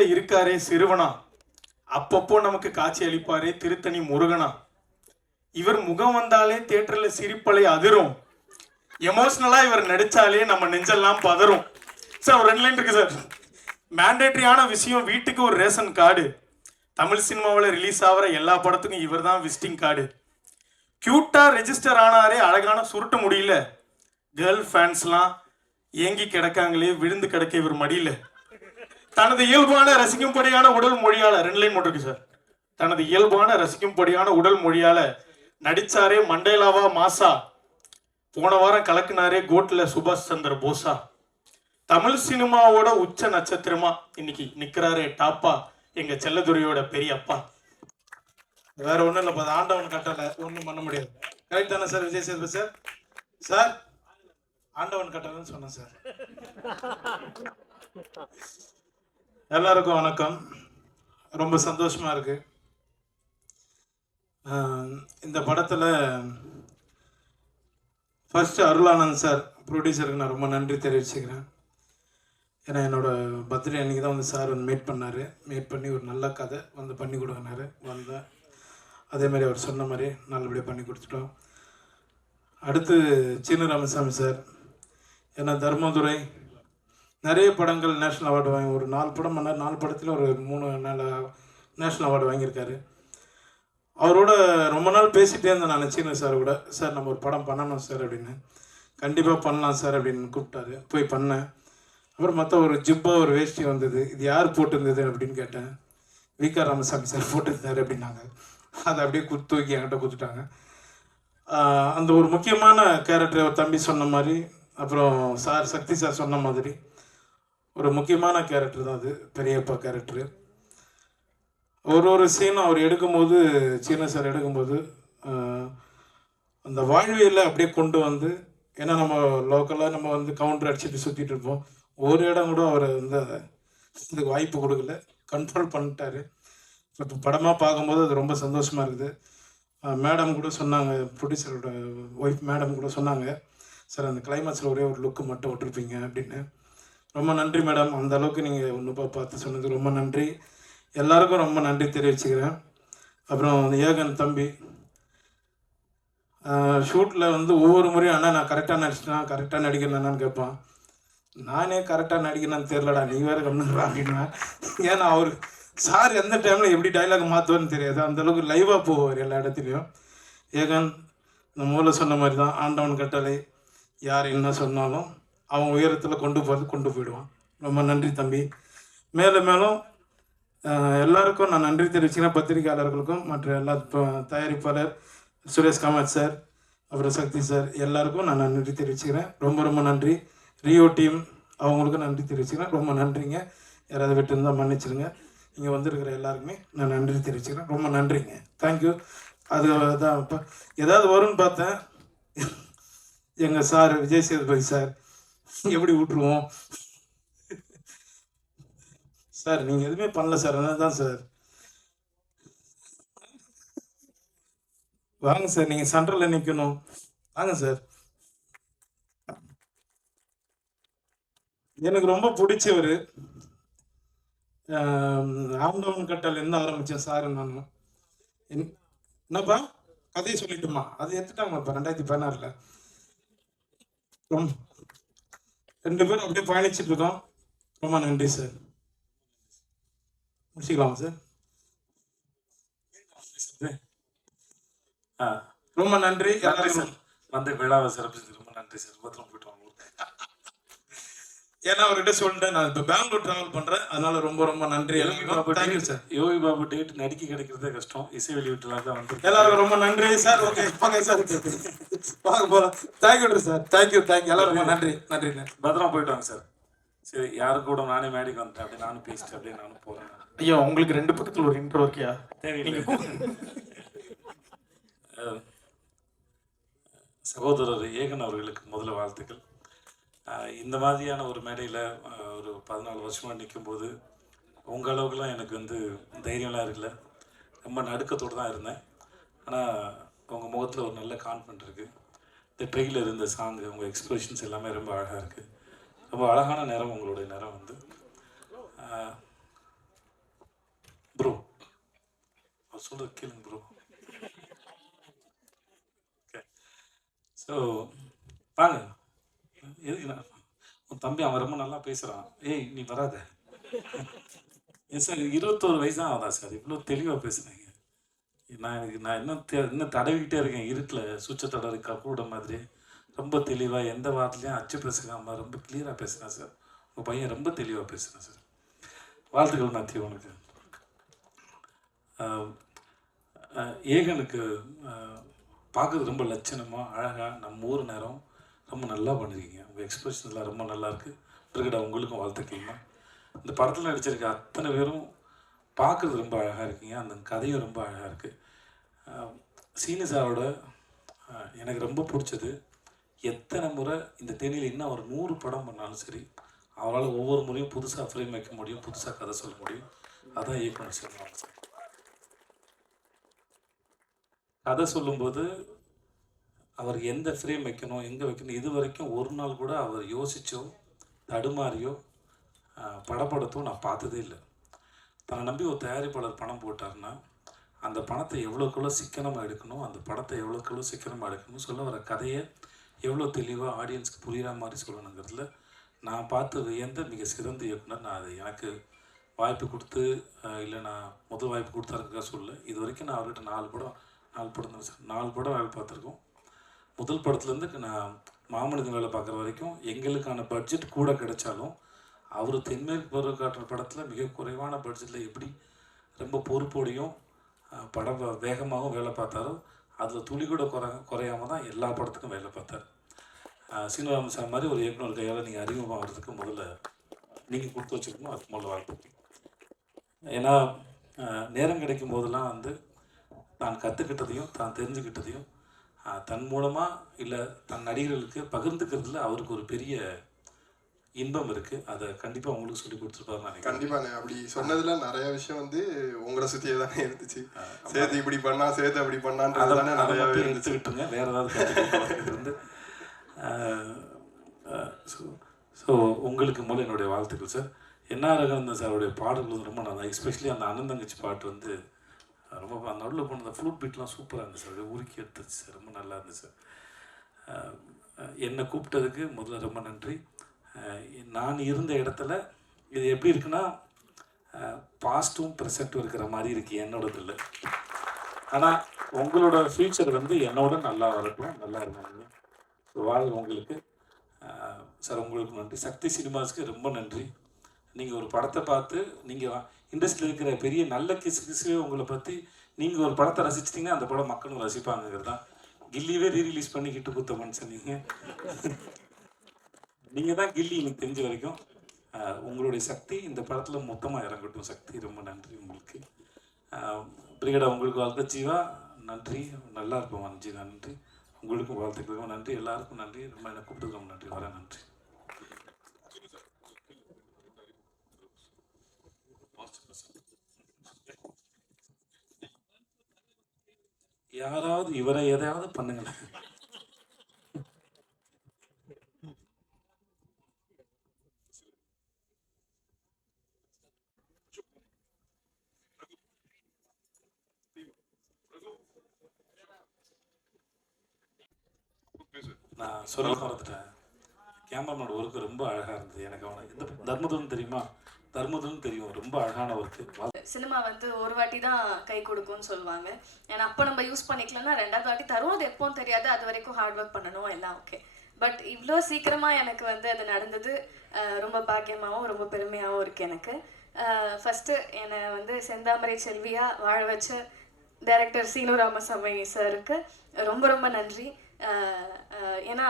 இருக்காரே சிறுவனா? அப்பப்போ நமக்கு காட்சி அளிப்பாரே திருத்தணி முருகனா? இவர் முகம் வந்தாலே தேட்டர்ல சிரிப்பலை அதிரும். எமோஷனலா இவர் நடிச்சாலே நம்ம நெஞ்செல்லாம் பதறும். சார் ஒரு ரெண்டு லைன் இருக்கு சார். மேண்டேட்ரியான விஷயம் வீட்டுக்கு ஒரு ரேஷன் கார்டு. தமிழ் சினிமாவில் ரிலீஸ் ஆகிற எல்லா படத்துக்கும் இவர் தான் விசிட்டிங் கார்டு கியூட்டா ரெஜிஸ்டர் ஆனாரே அழகான சுருட்ட முடியல. கேர்ள் ஃபேன்ஸ்லாம் ஏங்கி கிடக்காங்களே விழுந்து கிடக்க இவர் மடியில. தனது இயல்பான ரசிக்கும்படியான உடல் மொழியால ரெண்டு லைன் மட்டும் இருக்கு சார் தனது இயல்பான ரசிக்கும்படியான உடல் மொழியால நடிச்சாரே மண்டேலாவா மாசா போன வாரம் கலக்குனாரே கோட்ல சுபாஷ் சந்திர போஸா. தமிழ் சினிமாவோட உச்ச நட்சத்திரமா இன்னைக்கு நிக்கிறாரே டாப்பா எங்க செல்லதுரையோட பெரிய அப்பா வேற ஒண்ணும் இல்ல ஆண்டவன் கட்டல ஒண்ணும் பண்ண முடியாது. கரெக்ட் தானே sir Vijay Sethupathi sir sir ஆண்டவன் கட்டலன்னு சொன்னேன் சார் எல்லாருக்கும் வணக்கம். ரொம்ப சந்தோஷமாக இருக்குது இந்த படத்தில் ஃபஸ்ட்டு அருளானந்த் சார் ப்ரொடியூசருக்கு நான் ரொம்ப நன்றி தெரிவிச்சுக்கிறேன். ஏன்னா என்னோட பர்த்டே அன்னைக்கு தான் வந்து சார் வந்து மீட் பண்ணார். மீட் பண்ணி ஒரு நல்ல கதை வந்து பண்ணி கொடுங்கினாரு வந்தேன் அதே மாதிரி அவர் சொன்ன மாதிரி நல்லபடியாக பண்ணி கொடுத்துட்டோம். அடுத்து சீன ராமசாமி சார் ஏன்னா தர்மதுரை நிறைய படங்கள் நேஷ்னல் அவார்டு வாங்கி ஒரு நாலு படம் பண்ணார். நாலு படத்தில் ஒரு மூணு நாலு நேஷ்னல் அவார்டு வாங்கியிருக்காரு. அவரோட ரொம்ப நாள் பேசிகிட்டே இருந்தேன் நான் சீன சார் கூட. சார் நம்ம ஒரு படம் பண்ணணும் சார் அப்படின்னு. கண்டிப்பாக பண்ணலாம் சார் அப்படின்னு கூப்பிட்டாரு. போய் பண்ணேன். அப்புறம் மற்ற ஒரு ஜிப்பா ஒரு வேஷ்டி வந்தது. இது யார் போட்டிருந்தது அப்படின்னு கேட்டேன். விகா ராமசாமி சார் போட்டிருந்தாரு அப்படின்னாங்க. அதை அப்படியே குத்து தூக்கி என்கிட்ட கொடுத்துட்டாங்க அந்த ஒரு முக்கியமான கேரக்டர் தம்பி சொன்ன மாதிரி அப்புறம் சார் சக்தி சார் சொன்ன மாதிரி ஒரு முக்கியமான கேரக்டர் தான் அது பெரியப்பா கேரக்டரு ஒரு ஒரு சீனும் அவர் எடுக்கும்போது சீன சார் எடுக்கும்போது அந்த வாழ்வியலை அப்படியே கொண்டு வந்து ஏன்னா நம்ம லோக்கலாக நம்ம வந்து கவுண்டர் அடிச்சுட்டு சுற்றிட்டு இருப்போம். ஒரு இடம் கூட அவர் வந்து அதை இதுக்கு வாய்ப்பு கொடுக்கல. கண்ட்ரோல் பண்ணிட்டாரு. இப்போ படமாக பார்க்கும்போது அது ரொம்ப சந்தோஷமாக இருக்குது. மேடம் கூட சொன்னாங்க ப்ரொடியூசரோட ஒய்ஃப் மேடம் கூட சொன்னாங்க சார் அந்த கிளைமேக்ஸில் ஒரே ஒரு லுக்கு மட்டும் விட்டுருப்பீங்க அப்படின்னு. ரொம்ப நன்றி மேடம். அந்த அளவுக்கு நீங்கள் ஒன்று பார்த்து சொன்னது ரொம்ப நன்றி. எல்லாருக்கும் ரொம்ப நன்றி தெரிவிச்சுக்கிறேன். அப்புறம் ஏகன் தம்பி. ஷூட்டில் வந்து ஒவ்வொரு முறையும் அண்ணா நான் கரெக்டாக நடிச்சிட்டேன். கரெக்டாக நடிக்கிறேன்னு கேட்பான். நானே கரெக்டாக நடிக்கிறேன்னு தெரிலடா நீ வேறு கம்னுறா அப்படின்னா ஏன்னா அவர் சார் எந்த டைமில் எப்படி டைலாக் மாற்றுவார்னு தெரியாது. அந்தளவுக்கு லைவாக போவார் எல்லா இடத்துலையும். ஏகன் இந்த மூல சொன்ன மாதிரி தான் ஆண்டவன் கட்டளை. யார் என்ன சொன்னாலும் அவன் உயரத்தில் கொண்டு போகிறது கொண்டு போயிடுவான். ரொம்ப நன்றி தம்பி. மேலும் மேலும் எல்லாருக்கும் நான் நன்றி தெரிவிச்சுக்கிறேன். பத்திரிகையாளர்களுக்கும் மற்ற எல்லா தயாரிப்பாளர் சுரேஷ் காமத் சார் அப்புறம் சக்தி சார் எல்லாருக்கும் நான் நன்றி தெரிவிச்சுக்கிறேன். ரொம்ப ரொம்ப நன்றி. ரியோ டீம் அவங்களுக்கும் நன்றி தெரிவிச்சுக்கிறேன். ரொம்ப நன்றிங்க. யாராவது விட்டுருந்தால் மன்னிச்சிருங்க. இங்கே வந்திருக்கிற எல்லாருக்குமே நான் நன்றி தெரிவிச்சுக்கிறேன். ரொம்ப நன்றிங்க. தேங்க்யூ அது தான் இப்போ ஏதாவது வரும்னு பார்த்தேன். எங்கள் சார் விஜய் சேதுபதி சார் எப்படி விட்டுருவோம் சார் நீங்கள் எதுவுமே பண்ணல சார். அதனால தான் சார். வாங்க சார் நீங்கள் சென்ட்ரலில் நிற்கணும் வாங்க சார். எனக்கு ரொம்ப பிடிச்சவர் ஆண்டவன் கட்டல் இருந்து ஆரம்பித்தேன் சார் நான்? என்னப்பா? கதையை சொல்லிட்டுமா? அது எடுத்துட்டாங்கப்பா ரெண்டாயிரத்தி பதினாறுல. ரொம்ப ரெண்டு பேரும் அப்படியே பயணிச்சுட்டு இருக்கோம். ரொம்ப நன்றி சார் முடிச்சுக்கலாமா சார் ஆ, ரொம்ப நன்றி. சார் வந்து விழாவை சிறப்பிச்சதுக்கு ரொம்ப நன்றி சார் பத்திரம் போயிட்டு வாங்க. ஏன்னா அவர்கிட்ட சொல்லிட்டேன் நான் இப்போ பெங்களூர் டிராவல் பண்றேன். அதனால ரொம்ப ரொம்ப நன்றி. யோகி பாபு எல்லாருக்கும் thank you sir Yogi Babu date நடிக்க கிடைக்கிறதே கஷ்டம். இசை வெளியீட்டுல தான் வந்து எல்லாருக்கும் ரொம்ப நன்றி சார் ஓகே வாங்க சார் வாங்க போலாம். தேங்க்யூ சார் தேங்க்யூ தேங்க்யூ எல்லாரும் ரொம்ப நன்றி நன்றி நன்றி. பத்திரமா போயிட்டு வாங்க சார் சரி யாரும் கூட நானே மேடைக்கு வந்துட்டேன். அப்படியே நானும் பேசிட்டு அப்படியே நானும் போறேன். ஐயா உங்களுக்கு ரெண்டு பக்கத்துல ஒரு இன்ட்ரோ இருக்கியா? தேவையில்லை. சகோதரர் ஏகன் அவர்களுக்கு முதல்ல வாழ்த்துக்கள். இந்த மாதிரியான ஒரு மேடையில் ஒரு பதினாலு வருஷமாக நிற்கும்போது உங்கள் அளவுக்குலாம் எனக்கு வந்து தைரியம்லாம் இல்லை ரொம்ப நடுக்கத்தோடு தான் இருந்தேன். ஆனால் உங்கள் முகத்தில் ஒரு நல்ல கான்ஃபிடென்ட் இருக்குது இந்த ட்ரெயிலில் இருந்த சாங்கு உங்கள் எக்ஸ்பிரஷன்ஸ் எல்லாமே ரொம்ப அழகாக இருக்குது ரொம்ப அழகான நேரம் உங்களுடைய நேரம் வந்து. ப்ரோ அவர் கேளுங்க ப்ரோ ஓகே ஸோ வாங்க. உன் தம்பி அவன் ரொம்ப நல்லா பேசுகிறான் ஏய் நீ வராத. ஏன் சார் இருபத்தோரு வயசு தான் ஆகுதா சார்? இவ்வளோ தெளிவாக பேசுனீங்க. நான் எனக்கு நான் இன்னும் தெ- இன்னும் தடவிக்கிட்டே இருக்கேன். இருட்டில் சுவிட்சை தடவை கக்கூட மாதிரி. ரொம்ப தெளிவாக எந்த வார்த்தையும் அச்சு பேசுகாமல் ரொம்ப கிளியராக பேசுகிறேன் சார். உங்கள் பையன் ரொம்ப தெளிவாக பேசுகிறேன் சார். வாழ்த்துக்கள் மேத்யூ உனக்கு ஏகனுக்கு பார்க்குறது ரொம்ப லட்சணமாக அழகாக நம்ம ஊர் நேரம் ரொம்ப நல்லா பண்ணிருக்கீங்க உங்கள் எக்ஸ்பிரஷன் எல்லாம் ரொம்ப நல்லாயிருக்கு இருக்குது உங்களுக்கும் வாழ்த்துக்கள்மா. இந்த படத்தில் நடிச்சிருக்க அத்தனை பேரும் பார்க்குறது ரொம்ப அழகாக இருக்கீங்க. அந்த கதையும் ரொம்ப அழகாக இருக்குது சீனி சாரோட எனக்கு ரொம்ப பிடிச்சது எத்தனை முறை இந்த தேனியில் இன்னும் ஒரு நூறு படம் பண்ணாலும் சரி அவரால் ஒவ்வொரு முறையும் புதுசாக ஃப்ரேம் வைக்க முடியும் புதுசாக கதை சொல்ல முடியும். அதான் இயக்குனர் சொல்லுவாங்க சார் கதை சொல்லும்போது அவர் எந்த ஃப்ரேம் வைக்கணும் எங்கே வைக்கணும் இது வரைக்கும் ஒரு நாள் கூட அவர் யோசித்தோ தடுமாறியோ படப்படுத்தோ நான் பார்த்ததே இல்லை. தன்னை நம்பி ஒரு தயாரிப்பாளர் பணம் போட்டாருன்னா அந்த பணத்தை எவ்வளோக்கெவ்வளோ சிக்கனமாக எடுக்கணும் அந்த படத்தை எவ்வளோக்கெவ்வளோ சிக்கனமாக எடுக்கணும் சொல்ல வர கதையை எவ்வளோ தெளிவாக ஆடியன்ஸ்க்கு புரிகிற மாதிரி சொல்லணுங்கிறதுல நான் பார்த்து வியந்த மிக சிறந்த இயக்குனர் நான் அது எனக்கு வாய்ப்பு கொடுத்து இல்லை நான் முதல் வாய்ப்பு கொடுத்தாருக்கா சொல்ல இது வரைக்கும் நான் அவர்கிட்ட நாலு படம் நாலு படம் தான் சார் நாலு படம் வேலை பார்த்துருக்கோம். முதல் படத்துலேருந்து நான் மாமனிதன் வேலை பார்க்குற வரைக்கும் எங்களுக்கான பட்ஜெட் கூட கிடைச்சாலும் அவர் தென்மேற்கு பருவ காட்டுற படத்தில் மிக குறைவான பட்ஜெட்டில் எப்படி ரொம்ப பொறுப்போடையும் படம் வேகமாகவும் வேலை பார்த்தாரோ அதில் துளி கூட குறை குறையாம தான் எல்லா படத்துக்கும் வேலை பார்த்தார். ஆஹ், சீனிவாசன் சார் மாதிரி ஒரு இயக்குனர் கையால் நீங்கள் அறிமுகமாகிறதுக்கு முதல்ல நீங்கள் கொடுத்து வச்சுருக்கணும் அதுக்கு முதல்ல வாய்ப்பு ஏன்னா நேரம் கிடைக்கும் போதெல்லாம் வந்து தான் கற்றுக்கிட்டதையும் தான் தெரிஞ்சுக்கிட்டதையும் தன் மூலமாக இல்லை தன் நடிகர்களுக்கு பகிர்ந்துக்கிறதுல அவருக்கு ஒரு பெரிய இன்பம் இருக்குது அதை கண்டிப்பாக உங்களுக்கு சொல்லி கொடுத்துருப்பாரு கண்டிப்பாண்ணே அப்படி சொன்னதுல நிறைய விஷயம் வந்து உங்களை சுத்தியே தானே இருந்துச்சு. சேது இப்படி பண்ணா சேது அப்படி மட்டும் இருந்துச்சு. எடுத்துக்கிட்டுங்க வேற ஏதாவது இருந்து. ஸோ ஸோ உங்களுக்கு மூலம் என்னுடைய வாழ்த்துக்கள் சார். என்ன ரகந்த சாருடைய பாடல்கள் ரொம்ப நல்லா எஸ்பெஷலி அந்த அண்ணன் தங்கச்சி பாட்டு வந்து ரொம்ப அந்த நடுவில் போன அந்த ஃப்ளூட் பீட்லாம் சூப்பராக இருந்துச்சு. சார் அப்படியே உருக்கி எடுத்துச்சு சார். ரொம்ப நல்லா இருந்துச்சு. சார் என்னை கூப்பிட்டதுக்கு முதல்ல ரொம்ப நன்றி. நான் இருந்த இடத்துல இது எப்படி இருக்குன்னா பாஸ்ட்டும் ப்ரெசண்ட்டும் இருக்கிற மாதிரி இருக்குது என்னோடது இல்லை ஆனால் உங்களோட ஃபியூச்சர் வந்து என்னோட நல்லா வரட்டும். நல்லா இருந்தாங்க ஸோ வாழ்க உங்களுக்கு. சார் உங்களுக்கு நன்றி. சக்தி சினிமாஸ்க்கு ரொம்ப நன்றி. நீங்கள் ஒரு படத்தை பார்த்து நீங்கள் இண்டஸ்ட்ரியில் இருக்கிற பெரிய நல்ல கிசு கிசுவே உங்களை பற்றி நீங்கள் ஒரு படத்தை ரசிச்சிட்டிங்கன்னா அந்த படம் மக்களும் ரசிப்பாங்கிறது தான். கில்லியவே ரீரிலீஸ் பண்ணி கிட்டு குத்த மனுஷன் நீங்கள் நீங்கள் தான் கில்லி எனக்கு தெரிஞ்ச வரைக்கும். உங்களுடைய சக்தி இந்த படத்தில் மொத்தமாக இறங்கட்டும் சக்தி. ரொம்ப நன்றி உங்களுக்கு. பிரிகடா உங்களுக்கு வாழ்த்த ஜீவா நன்றி. நல்லா இருப்போம் ஜீவா நன்றி. உங்களுக்கும் வாழ்த்துக்களுக்கும் நன்றி. எல்லாருக்கும் நன்றி. ரொம்ப என்னை கூப்பிட்டுருக்கோம் ரொம்ப நன்றி. வர நன்றி. யாராவது இவரை எதையாவது பண்ணுங்களேன். நான் சொல்ல மறந்துட்டேன். கேமராமேனோட ஒர்க்கு ரொம்ப அழகாக இருந்தது. எனக்கு அவனை இந்த தர்மதுரன் தெரியுமா? தர்மதுன்னு தெரியும். ரொம்ப அழகான ஒர்க்கு சினிமா வந்து ஒரு வாட்டி தான் கை கொடுக்கும்னு சொல்லுவாங்க. ஏன்னா அப்போ நம்ம யூஸ் பண்ணிக்கலன்னா ரெண்டாவது வாட்டி தரும் அது எப்போவும் தெரியாது. அது வரைக்கும் ஹார்ட் ஒர்க் பண்ணணும் எல்லாம் ஓகே பட் இவ்வளோ சீக்கிரமாக எனக்கு வந்து அது நடந்தது ரொம்ப பாக்கியமாகவும் ரொம்ப பெருமையாகவும் இருக்குது எனக்கு. ஃபஸ்ட்டு என்னை வந்து செந்தாமரை செல்வியாக வாழ வச்ச டைரக்டர் சீனு ராமசாமி சாருக்கு ரொம்ப ரொம்ப நன்றி. ஏன்னா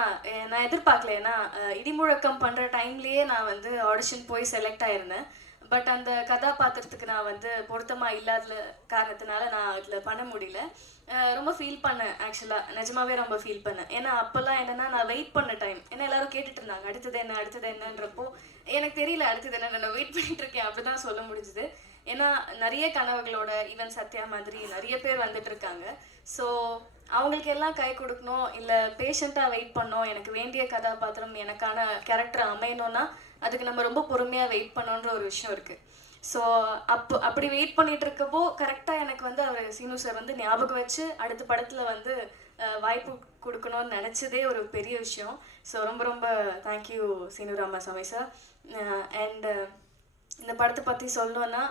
நான் எதிர்பார்க்கல. ஏன்னா இடிமுழக்கம் பண்ணுற டைம்லேயே நான் வந்து ஆடிஷன் போய் செலக்ட் ஆயிருந்தேன். பட் அந்த கதாபாத்திரத்துக்கு நான் வந்து பொருத்தமாக இல்லாத காரணத்தினால நான் இதில் பண்ண முடியல. ரொம்ப ஃபீல் பண்ணேன் ஆக்சுவலாக நிஜமாவே ரொம்ப ஃபீல் பண்ணேன். ஏன்னா அப்போல்லாம் என்னன்னா நான் வெயிட் பண்ண டைம் ஏன்னா எல்லாரும் கேட்டுட்டு இருந்தாங்க அடுத்தது என்ன அடுத்தது என்னன்றப்போ எனக்கு தெரியல அடுத்தது என்ன நான் வெயிட் பண்ணிட்டு இருக்கேன் அப்படிதான் சொல்ல முடிஞ்சுது. ஏன்னா நிறைய கனவுகளோட ஈவன் சத்யா மாதிரி நிறைய பேர் வந்துட்டு இருக்காங்க. ஸோ அவங்களுக்கு எல்லாம் கை கொடுக்கணும் இல்லை பேஷண்ட்டாக வெயிட் பண்ணோம் எனக்கு வேண்டிய கதாபாத்திரம் எனக்கான கேரக்டர் அமையணும்னா அதுக்கு நம்ம ரொம்ப பொறுமையாக வெயிட் பண்ணோன்ற ஒரு விஷயம் இருக்குது ஸோ அப்போ அப்படி வெயிட் பண்ணிட்டு இருக்கப்போ கரெக்டாக எனக்கு வந்து அவர் சீனு சார் வந்து ஞாபகம் வச்சு அடுத்த படத்தில் வந்து வாய்ப்பு கொடுக்கணும்னு நினச்சதே ஒரு பெரிய விஷயம். ஸோ ரொம்ப ரொம்ப thank you Seenu Ramasamy sir and இந்த படத்தை பற்றி சொல்லணும்னா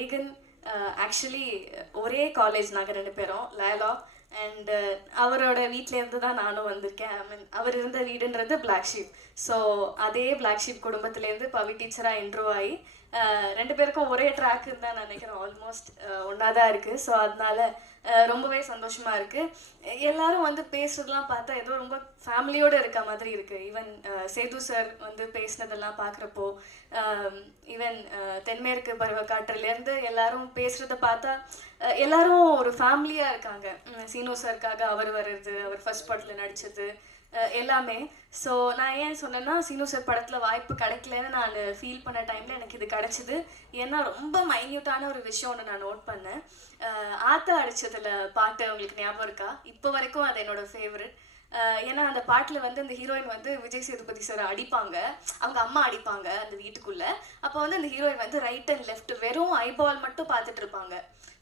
ஏகன் ஆக்சுவலி ஒரே காலேஜ் நாங்கள் ரெண்டு பேரும் லேலா அண்ட் uh, அவரோட வீட்டிலேருந்து தான் நானும் வந்திருக்கேன். ஐ மீன் அவர் இருந்த வீடுன்றது பிளாக் ஷீப் ஸோ அதே பிளாக் ஷீப் குடும்பத்துலேருந்து பவி டீச்சராக இன்ட்ரூவ் ஆகி ரெண்டு பேருக்கும் ஒரே ட்ராக்குன்னு தான் நினைக்கிறேன். ஆல்மோஸ்ட் ஒன்றா தான் இருக்குது ஸோ அதனால ரொம்பவே சந்தோஷமாக இருக்குது எல்லாரும் வந்து பேசுறதெல்லாம் பார்த்தா ஏதோ ரொம்ப ஃபேமிலியோடு இருக்க மாதிரி இருக்குது ஈவன் சேது சார் வந்து பேசினதெல்லாம் பார்க்குறப்போ ஈவன் தென்மேற்கு பருவக்காற்றுலேருந்து எல்லாரும் பேசுகிறத பார்த்தா எல்லாரும் ஒரு ஃபேமிலியாக இருக்காங்க. சீனோ சீனு சாருக்காக அவர் வர்றது அவர் ஃபர்ஸ்ட் படத்தில் நடித்தது எல்லாமே. ஸோ நான் ஏன் சொன்னேன்னா சீனு சார் படத்தில் வாய்ப்பு கிடைக்கலன்னு நான் ஃபீல் பண்ண டைமில் எனக்கு இது கிடச்சிது. ஏன்னா ரொம்ப மைன்யூட்டான ஒரு விஷயம் ஒன்று நான் நோட் பண்ணேன். ஆத்தா அடித்ததில் பாட்டு உங்களுக்கு ஞாபகம் இருக்கா? இப்போ வரைக்கும் அது என்னோட ஃபேவரட் ஏன்னா அந்த பாட்டில் வந்து அந்த ஹீரோயின் வந்து விஜய் சேதுபதி சார் அடிப்பாங்க. அவங்க அம்மா அடிப்பாங்க அந்த வீட்டுக்குள்ளே. அப்போ வந்து அந்த ஹீரோயின் வந்து ரைட் அண்ட் லெஃப்ட் வெறும் ஐபால் மட்டும் பார்த்துட்டு இருப்பாங்க.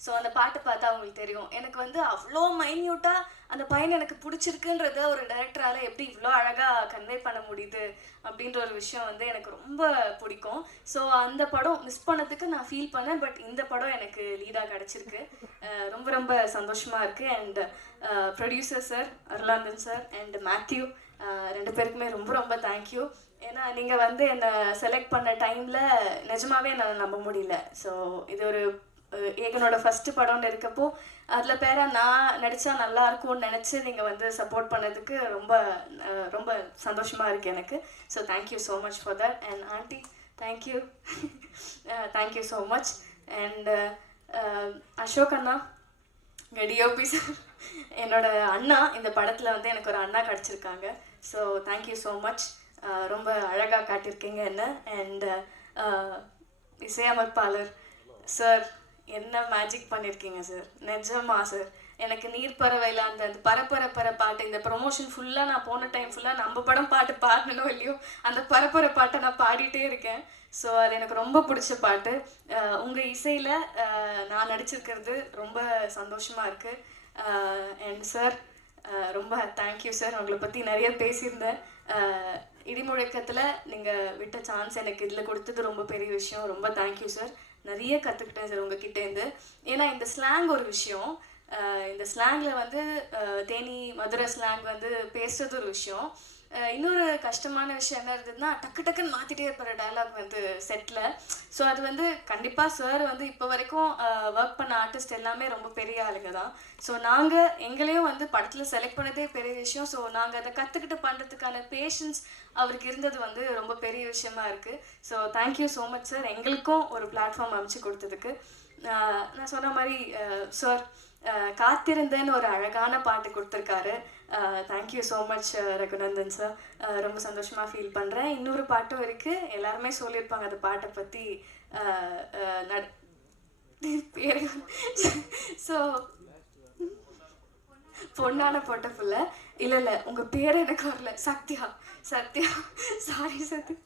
ஸோ அந்த பாட்டு பார்த்தா அவங்களுக்கு தெரியும். எனக்கு வந்து அவ்வளோ மைன்யூட்டாக அந்த பையன் எனக்கு பிடிச்சிருக்குன்றத ஒரு டைரக்டரால் எப்படி இவ்வளோ அழகாக கன்வே பண்ண முடியுது அப்படின்ற ஒரு விஷயம் வந்து எனக்கு ரொம்ப பிடிக்கும். ஸோ அந்த படம் மிஸ் பண்ணதுக்கு நான் ஃபீல் பண்ணேன். பட் இந்த படம் எனக்கு லீடாக கிடச்சிருக்கு. ரொம்ப ரொம்ப சந்தோஷமாக இருக்குது and producer sir Arulandhan sir and Mathew ரெண்டு பேருக்குமே ரொம்ப ரொம்ப தேங்க்யூ ஏன்னா நீங்கள் வந்து என்னை செலக்ட் பண்ண டைமில் நிஜமாவே என்னால் நம்ப முடியல. ஸோ இது ஒரு ஏகனோட ஃபஸ்ட்டு படம்னு இருக்கப்போ அதில் பேர நான் நடித்தா நல்லா இருக்கும்னு நினச்சி நீங்கள் வந்து சப்போர்ட் பண்ணதுக்கு ரொம்ப ரொம்ப சந்தோஷமாக இருக்குது எனக்கு. So thank you so much for that and aunty thank you thank you so much and Ashok அண்ணா இங்கே டிஓபி சார் என்னோட அண்ணா இந்த படத்தில் வந்து எனக்கு ஒரு அண்ணா கிடச்சிருக்காங்க. So thank you so much ரொம்ப அழகாக காட்டியிருக்கீங்க என்ன. அண்ட் இசையமைப்பாளர் சார் என்ன மேஜிக் பண்ணியிருக்கீங்க சார் நிஜமா சார் எனக்கு நீர் பறவையில் அந்த அந்த பரப்பரப்பர பாட்டு இந்த ப்ரொமோஷன் ஃபுல்லாக நான் போன டைம் ஃபுல்லாக நம்ம படம் பாட்டு பாடணும் இல்லையோ அந்த பரப்பர பாட்டை நான் பாடிட்டே இருக்கேன். ஸோ அது எனக்கு ரொம்ப பிடிச்ச பாட்டு. உங்கள் இசையில் நான் நடிச்சிருக்கிறது ரொம்ப சந்தோஷமாக இருக்குது அண்ட் சார் ரொம்ப தேங்க்யூ சார் உங்களை பற்றி நிறைய பேசியிருந்தேன். இடிமுழக்கத்தில் நீங்கள் விட்ட சான்ஸ் எனக்கு இதில் கொடுத்தது ரொம்ப பெரிய விஷயம். ரொம்ப தேங்க்யூ சார் நிறைய கற்றுக்கிட்டேன் சார் உங்ககிட்டேருந்து ஏன்னா இந்த ஸ்லாங் ஒரு விஷயம். இந்த ஸ்லாங்கில் வந்து தேனி மதுரை ஸ்லாங் வந்து பேசுறது ஒரு விஷயம். இன்னொரு கஷ்டமான விஷயம் என்ன இருந்ததுன்னா டக்கு டக்குன்னு மாற்றிட்டே இருப்பார் டைலாக் வந்து செட்டில் ஸோ அது வந்து கண்டிப்பாக சார் வந்து இப்போ வரைக்கும் ஒர்க் பண்ண ஆர்டிஸ்ட் எல்லாமே ரொம்ப பெரிய ஆளுங்க தான். ஸோ நாங்கள் எங்களையும் வந்து படத்தில் செலக்ட் பண்ணதே பெரிய விஷயம். ஸோ நாங்கள் அதை கற்றுக்கிட்டு பண்ணுறதுக்கான பேஷன்ஸ் அவருக்கு இருந்தது வந்து ரொம்ப பெரிய விஷயமா இருக்குது so thank you so much sir எங்களுக்கும் ஒரு பிளாட்ஃபார்ம் அமைச்சு கொடுத்ததுக்கு. நான் சொன்ன மாதிரி சார் காத்திருந்தேன்னு ஒரு அழகான பாட்டு கொடுத்துருக்காரு. Thank you so much Raghunandan sir ரொம்ப சந்தோஷமாக ஃபீல் பண்ணுறேன் இன்னொரு பாட்டும் இருக்குது எல்லாருமே சொல்லியிருப்பாங்க அந்த பாட்டை பற்றி நட பேர் ஸோ பொண்ணான பொட்ட புள்ள. இல்லை இல்லை உங்கள் பேர் எனக்கு வரல. சத்யா. சத்யா சாரி சத்யா.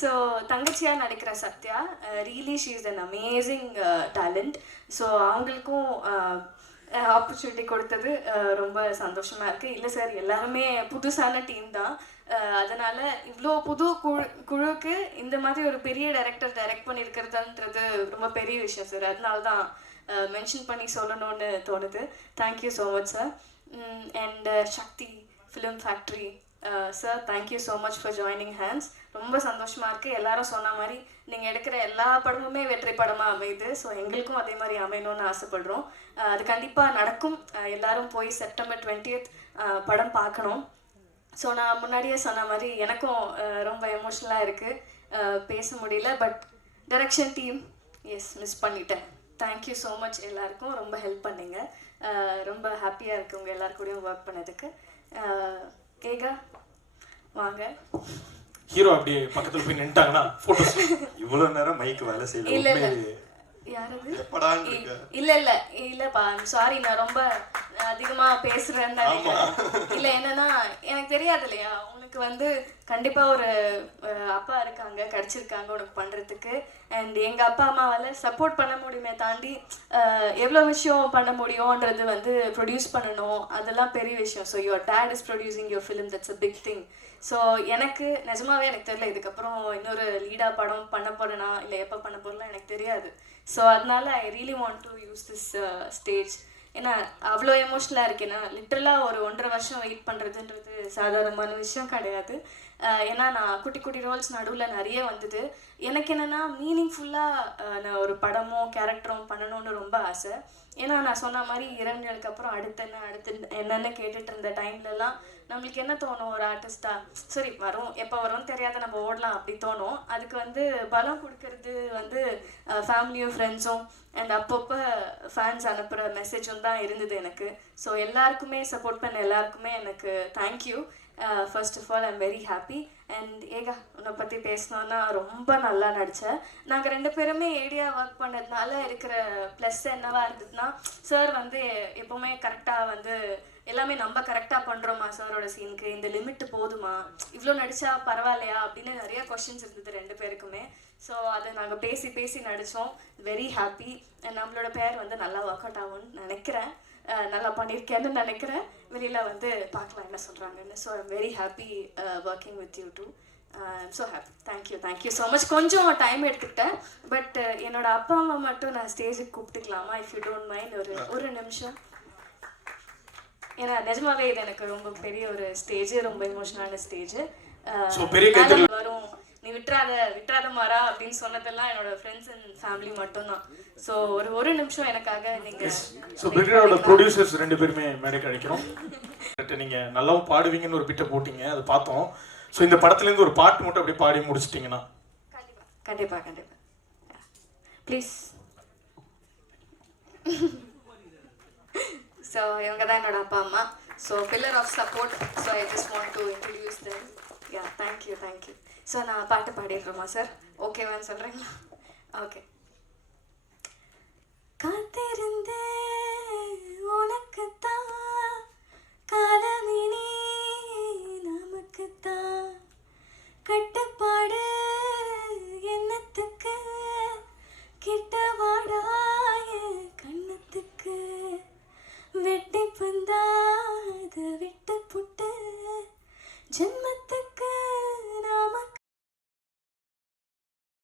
ஸோ தங்கச்சியாக நடிக்கிற Sathya really she is an amazing talent so அவங்களுக்கும் ஆப்பர்ச்சுனிட்டி கொடுத்தது ரொம்ப சந்தோஷமாக இருக்குது இல்லை சார் எல்லாருமே புதுசான டீம் தான். அதனால் அதனால இவ்வளோ புது குழு குழுவுக்கு இந்த மாதிரி ஒரு பெரிய டைரக்டர் டைரக்ட் பண்ணியிருக்கிறதுன்றது ரொம்ப பெரிய விஷயம் சார் அதனால தான் மென்ஷன் பண்ணி சொல்லணும்னு தோணுது. Thank you so much sir and Sakthi film factory sir thank you so much for joining hands ரொம்ப சந்தோஷமாக இருக்குது எல்லாரும் சொன்ன மாதிரி நீங்கள் எடுக்கிற எல்லா படமுமே வெற்றி படமாக அமையுது. ஸோ எங்களுக்கும் அதே மாதிரி அமையணும்னு ஆசைப்படுறோம். Uh, அது கண்டிப்பாக நடக்கும். Uh, எல்லாரும் போய் செப்டம்பர் டுவெண்ட்டியத் uh, படம் பார்க்கணும். ஸோ நான் முன்னாடியே சொன்ன மாதிரி எனக்கும் ரொம்ப எமோஷ்னலாக இருக்குது பேச முடியல but direction team S miss பண்ணிட்டேன். தேங்க்யூ ஸோ மச் எல்லாருக்கும். ரொம்ப ஹெல்ப் பண்ணீங்க. ரொம்ப ஹாப்பியாக இருக்குது உங்கள் எல்லாருக்கூடையும் ஒர்க் பண்ணதுக்கு. கேகா ஏகா வாங்க. ஹீரோ அப்படியே பக்கத்தில் போய் நின்ட்டாங்கன்னா ஃபோட்டோஸ் இவ்வளவு நேரம் மைக் வேலை செய்யல. இல்ல இல்ல. இல்ல இல்ல. இல்லப்பா சாரி நான் ரொம்ப அதிகமா பேசுறேன்னு இல்ல என்னன்னா எனக்கு தெரியாது இல்லையா? உனக்கு வந்து கண்டிப்பாக ஒரு அப்பா இருக்காங்க கிடச்சிருக்காங்க உனக்கு பண்ணுறதுக்கு அண்ட் எங்கள் அப்பா அம்மாவால் சப்போர்ட் பண்ண முடியுமே தாண்டி எவ்வளோ விஷயம் பண்ண முடியும்ன்றது வந்து ப்ரொடியூஸ் பண்ணணும். அதெல்லாம் பெரிய விஷயம். So your dad is producing your film that's a big thing so எனக்கு நிஜமாவே எனக்கு தெரியல. இதுக்கப்புறம் இன்னொரு லீடாக படம் பண்ண போறேனா இல்லை எப்போ பண்ண போறலாம் எனக்கு தெரியாது. ஸோ அதனால I really want to use this stage ஏன்னா அவ்வளோ எமோஷ்னலாக இருக்கேன்னா லிட்ரலாக ஒரு ஒன்றரை வருஷம் வெயிட் பண்ணுறதுன்றது சாதாரணமான விஷயம் கிடையாது. ஏன்னா நான் குட்டி குட்டி ரோல்ஸ் நடுவில் நிறைய வந்தது. எனக்கு என்னென்னா மீனிங்ஃபுல்லாக நான் ஒரு படமோ கேரக்டரும் பண்ணணும்னு ரொம்ப ஆசை. ஏன்னா நான் சொன்ன மாதிரி இரண்டு நாளுக்கு அப்புறம் அடுத்து என்ன அடுத்து என்னென்னு கேட்டுட்டு இருந்த டைம்லலாம் நம்மளுக்கு என்ன தோணும்? ஒரு ஆர்டிஸ்டா சரி வரும். எப்போ வரும்னு தெரியாத நம்ம ஓடலாம் அப்படி தோணும். அதுக்கு வந்து பலம் கொடுக்கறது வந்து ஃபேமிலியும் ஃப்ரெண்ட்ஸும் அண்ட் அப்பப்போ ஃபேன்ஸ் அனுப்புகிற மெசேஜும் தான் இருந்தது எனக்கு. ஸோ எல்லாருக்குமே சப்போர்ட் பண்ண எல்லாருக்குமே எனக்கு thank you first of all I'm very happy and Eka உன்னை பற்றி பேசணுன்னா ரொம்ப நல்லா நடித்தேன் நாங்கள் ரெண்டு பேருமே ஏடியா ஒர்க் பண்ணதுனால இருக்கிற ப்ளஸ் என்னவா இருந்ததுன்னா சார் வந்து எப்போவுமே கரெக்டாக வந்து எல்லாமே நம்ம கரெக்டாக பண்ணுறோமா சாரோட சீனுக்கு இந்த லிமிட் போதுமா? இவ்வளோ நடித்தா பரவாயில்லையா? அப்படின்னு நிறைய கொஷின்ஸ் இருந்தது ரெண்டு பேருக்குமே. ஸோ அதை நாங்கள் பேசி பேசி நடித்தோம் வெரி ஹாப்பி நம்மளோட பேர் வந்து நல்லா ஒர்க் அவுட் ஆகும்னு நினைக்கிறேன். நல்லா பண்ணியிருக்கேன்னு நினைக்கிறேன். வெளியில் வந்து பார்க்கலாம் என்ன சொல்கிறாங்கன்னு so I'm very happy working with you too so happy thank you thank you so much கொஞ்சம் டைம் எடுத்துக்கிட்டேன். பட் என்னோட அப்பா அம்மா மட்டும் நான் ஸ்டேஜுக்கு கூப்பிட்டுக்கலாமா? இஃப் யூ டோன்ட் மைண்ட் ஒரு ஒரு நிமிஷம். ஏன்னா நிஜமாவே இது எனக்கு ரொம்ப பெரிய ஒரு ஸ்டேஜ் ரொம்ப எமோஷனலான ஸ்டேஜ் வரும். நீ விட்டுறாத விட்டுறாத மாறா அப்படின்னு சொன்னதெல்லாம் என்னோட ஃப்ரெண்ட்ஸ் அண்ட் ஃபேமிலி மட்டும்தான். ஸோ ஒரு ஒரு நிமிஷம் எனக்காக நீங்க ஸோ பிரிட்டனோட ப்ரொடியூசர்ஸ் ரெண்டு பேருமே மேடைக்கு அழைக்கிறோம். நீங்கள் நல்லாவும் பாடுவீங்கன்னு ஒரு பிட்டை போட்டீங்க அதை பார்த்தோம். ஸோ இந்த படத்துலேருந்து ஒரு பாட்டு மட்டும் அப்படியே பாடி முடிச்சிட்டிங்கன்னா. கண்டிப்பா கண்டிப்பா கண்டிப்பா. ப்ளீஸ் ஸோ இவங்க தான் என்னோட அப்பா அம்மா. So pillar of support so I just want to introduce them yeah thank you thank you so நான் பாட்டு பாடிடுறோமா சார் ஓகேவான்னு சொல்கிறீங்களா ஓகே காத்திருந்தேன்.